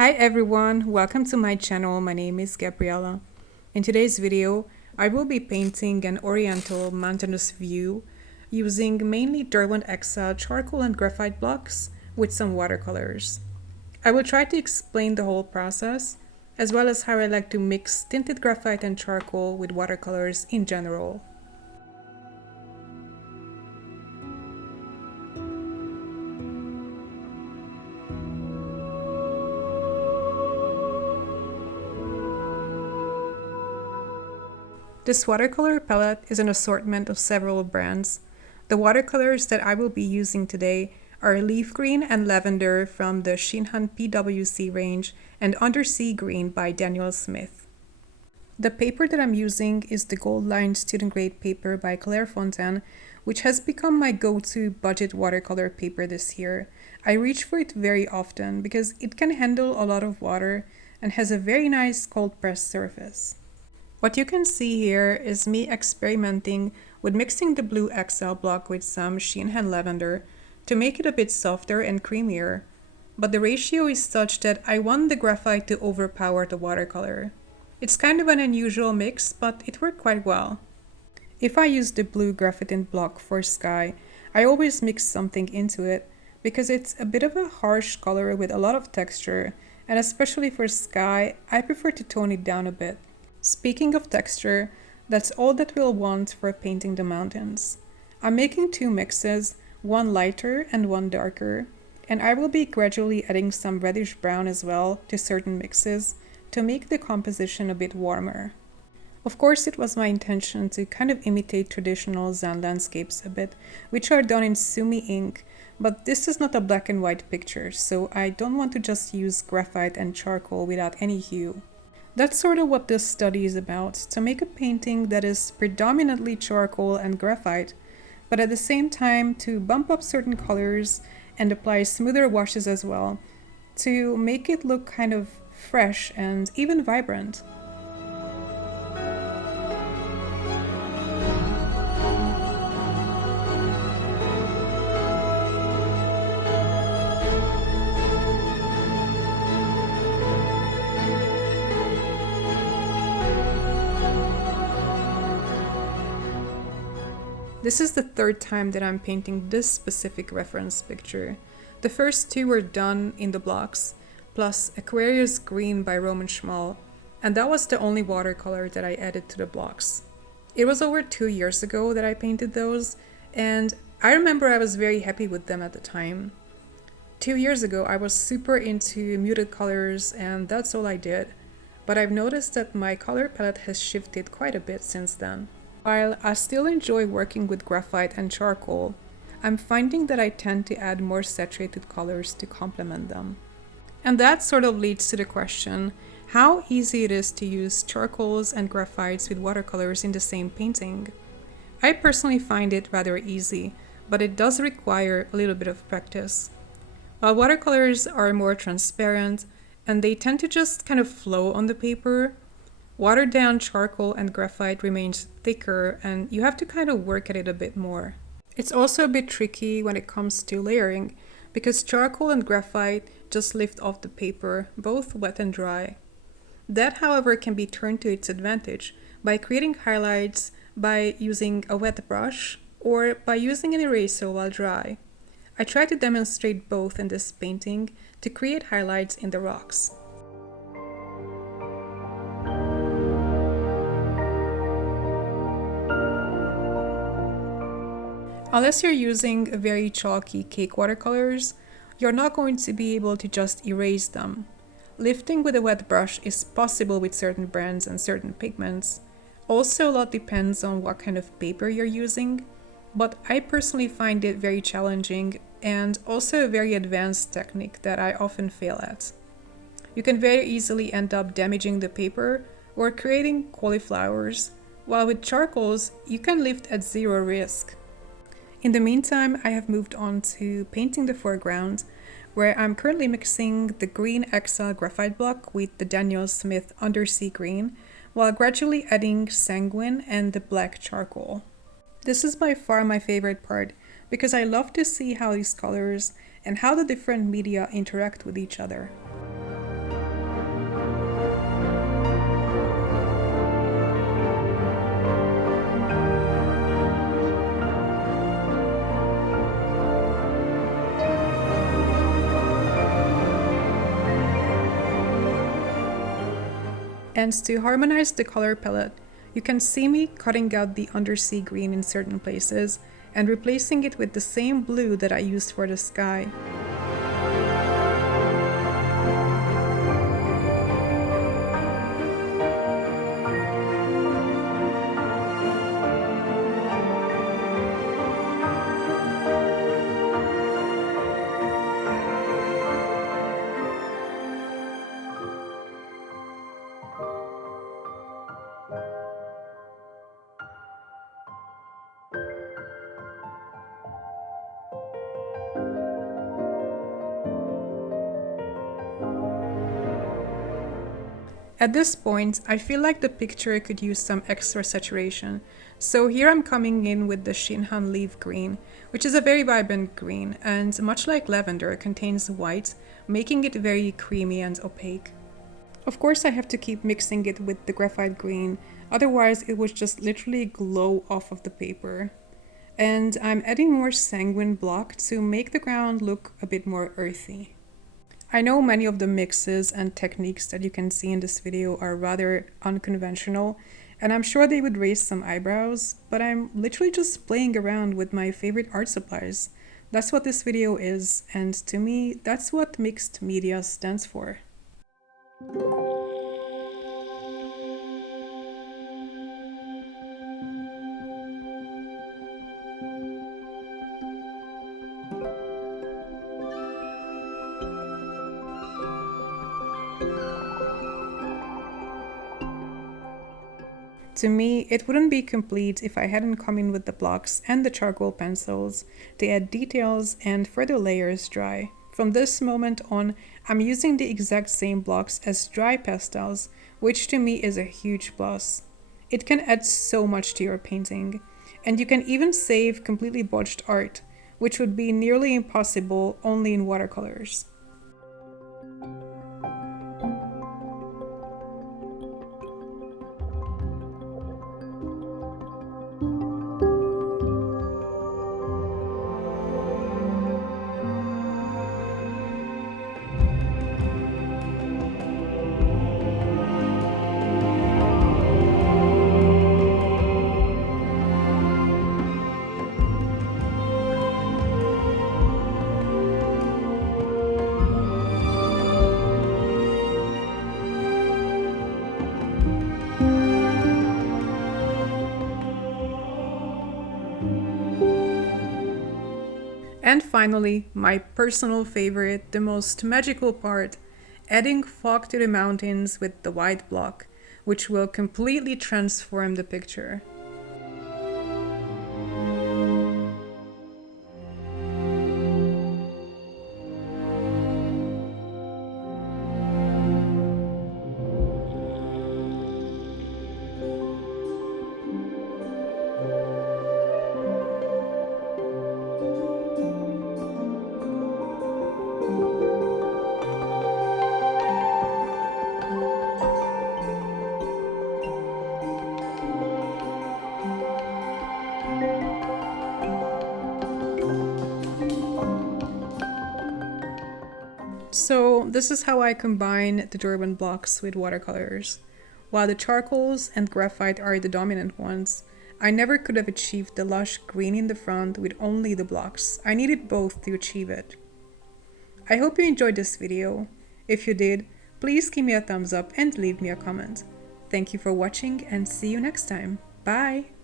Hi everyone, welcome to my channel. My name is Gabriella. In today's video, I will be painting an oriental mountainous view using mainly Derwent XL Charcoal and Graphite blocks with some watercolors. I will try to explain the whole process, as well as how I like to mix tinted graphite and charcoal with watercolors in general. This watercolor palette is an assortment of several brands. The watercolors that I will be using today are Leaf Green and Lavender from the Shinhan PWC range and Undersea Green by Daniel Smith. The paper that I'm using is the Goldline student grade paper by Clairefontaine, which has become my go-to budget watercolor paper this year. I reach for it very often because it can handle a lot of water and has a very nice cold press surface. What you can see here is me experimenting with mixing the blue XL block with some Shinhan lavender to make it a bit softer and creamier, but the ratio is such that I want the graphite to overpower the watercolor. It's kind of an unusual mix, but it worked quite well. If I use the blue graphite block for sky, I always mix something into it because it's a bit of a harsh color with a lot of texture, and especially for sky, I prefer to tone it down a bit. Speaking of texture, that's all that we'll want for painting the mountains. I'm making two mixes, one lighter and one darker, and I will be gradually adding some reddish brown as well to certain mixes to make the composition a bit warmer. Of course, it was my intention to kind of imitate traditional Zen landscapes a bit, which are done in sumi ink, but this is not a black and white picture, so I don't want to just use graphite and charcoal without any hue. That's sort of what this study is about, to make a painting that is predominantly charcoal and graphite, but at the same time to bump up certain colors and apply smoother washes as well, to make it look kind of fresh and even vibrant. This is the third time that I'm painting this specific reference picture. The first two were done in the blocks, plus Aquarius Green by Roman Schmal, and that was the only watercolor that I added to the blocks. It was over 2 years ago that I painted those, and I remember I was very happy with them at the time. 2 years ago I was super into muted colors and that's all I did, but I've noticed that my color palette has shifted quite a bit since then. While I still enjoy working with graphite and charcoal, I'm finding that I tend to add more saturated colors to complement them. And that sort of leads to the question, how easy it is to use charcoals and graphites with watercolors in the same painting. I personally find it rather easy, but it does require a little bit of practice. While watercolors are more transparent and they tend to just kind of flow on the paper, watered down charcoal and graphite remains thicker and you have to kind of work at it a bit more. It's also a bit tricky when it comes to layering because charcoal and graphite just lift off the paper, both wet and dry. That, however, can be turned to its advantage by creating highlights by using a wet brush or by using an eraser while dry. I try to demonstrate both in this painting to create highlights in the rocks. Unless you're using very chalky cake watercolors, you're not going to be able to just erase them. Lifting with a wet brush is possible with certain brands and certain pigments. Also, a lot depends on what kind of paper you're using, but I personally find it very challenging and also a very advanced technique that I often fail at. You can very easily end up damaging the paper or creating cauliflowers, while with charcoals, you can lift at zero risk. In the meantime, I have moved on to painting the foreground, where I'm currently mixing the green XL graphite block with the Daniel Smith Undersea Green, while gradually adding sanguine and the black charcoal. This is by far my favorite part, because I love to see how these colors and how the different media interact with each other. And to harmonize the color palette, you can see me cutting out the undersea green in certain places and replacing it with the same blue that I used for the sky. At this point, I feel like the picture could use some extra saturation, so here I'm coming in with the Shinhan leaf green, which is a very vibrant green, and much like lavender, contains white, making it very creamy and opaque. Of course, I have to keep mixing it with the graphite green, otherwise it would just literally glow off of the paper. And I'm adding more sanguine block to make the ground look a bit more earthy. I know many of the mixes and techniques that you can see in this video are rather unconventional, and I'm sure they would raise some eyebrows, but I'm literally just playing around with my favorite art supplies. That's what this video is, and to me, that's what mixed media stands for. To me, it wouldn't be complete if I hadn't come in with the blocks and the charcoal pencils to add details and further layers dry. From this moment on, I'm using the exact same blocks as dry pastels, which to me is a huge plus. It can add so much to your painting, and you can even save completely botched art, which would be nearly impossible only in watercolors. And finally, my personal favorite, the most magical part, adding fog to the mountains with the white block, which will completely transform the picture. So this is how I combine the Derwent blocks with watercolors. While the charcoals and graphite are the dominant ones, I never could have achieved the lush green in the front with only the blocks. I needed both to achieve it. I hope you enjoyed this video. If you did, please give me a thumbs up and leave me a comment. Thank you for watching and see you next time. Bye!